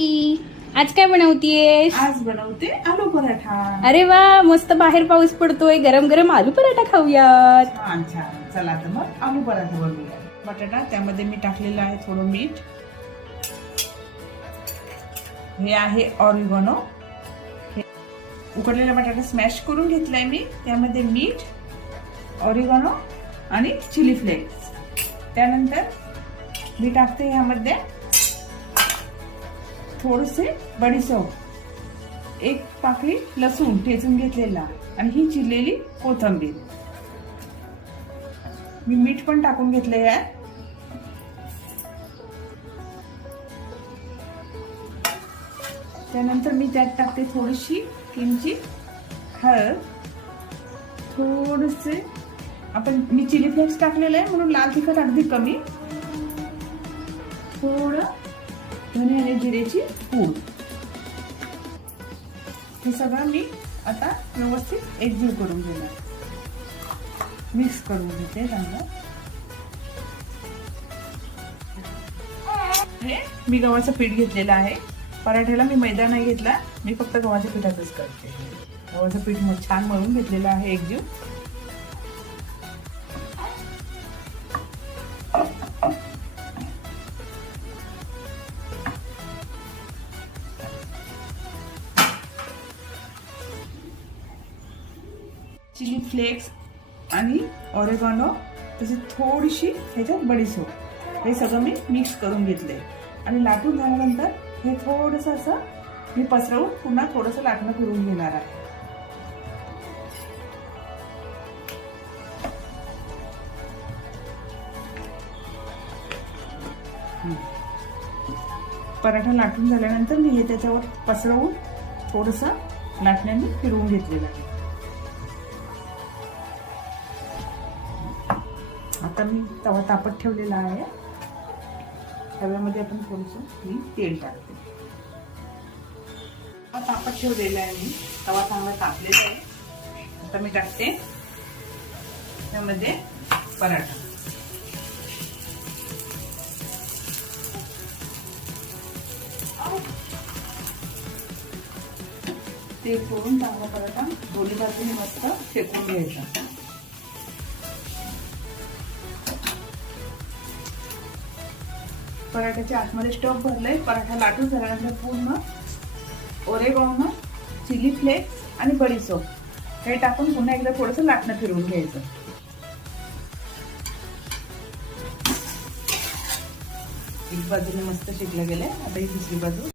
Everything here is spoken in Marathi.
आज काय बनवतीयेस? आज बनवते आलू पराठा. अरे वा, मस्त बाहेर पाऊस पडतोय. गरम गरम आलू पराठा खाऊयात. छान छान. चला तर मग आलू पराठा बनवूया. बटाटा त्यामध्ये मी टाकलेलं आहे थोडं मीठ. हे आहे ऑरिगॅनो. उकडलेला बटाटा स्मॅश करून घेतलाय मी. त्यामध्ये मीठ, ऑरिगॅनो आणि चिली फ्लेक्स. त्यानंतर मी टाकते यामध्ये थोडेसे बडीशेप, एक पाकळी लसूण ठेचून घेतलेला आणि ही चिरलेली कोथिंबीर. मी मीठ पण टाकून घेतले यात. त्यानंतर मी त्यात टाकते थोडीशी किंचित हळद, थोडेसे मी चिली फ्लेक्स टाकलेले आहे म्हणून लाल तिखट अगदी कमी, थोडं धने आणि जिरेची पूड. हे सगळं मी आता व्यवस्थित एकजीव करून घेणार. मिक्स करून घेते चांगलं. हे मी गव्हाचं पीठ घेतलेलं आहे. पराठ्याला मी मैदा नाही घेतला, मी फक्त गव्हाच्या पिठाचंच करते. गव्हाचं पीठ छान मळून घेतलेलं आहे एकजीव. चिली फ्लेक्स आणि ऑरिगॅनो, तशी थोडीशी ह्याच्यात बडीशेप, हे सगळं मी मिक्स करून घेतले. आणि लाटून झाल्यानंतर हे थोडंसं असं मी पसरवून पुन्हा थोडंसं लाटणं फिरवून घेणार आहे. पराठा लाटून झाल्यानंतर मी हे त्याच्यावर पसरवून थोडंसं लाटण्याने फिरवून घेतलेलं आहे. आता मी तवा तापत ठेवलेला आहे. तव्यामध्ये आपण थोडंसं मी तेल टाकते. तवा तापत ठेवलेला आहे मी. तवा चांगला तापलेला आहे. आता मी टाकते त्यामध्ये पराठा. तेल सोडून चांगला पराठा दोन्ही बाजूने मस्त शेकून घ्यायचा. पराठ्याच्या आतमध्ये स्टफ भरलंय. पराठा लाटून झाल्यानंतर पूर्ण ऑरिगॅनो, चिली फ्लेक्स आणि बडीशेप हे टाकून पुन्हा एकदा थोडंसं लाटणं फिरवून घ्यायचं. एक बाजूने मस्त शेकलं गेलंय. आता ही दुसरी बाजू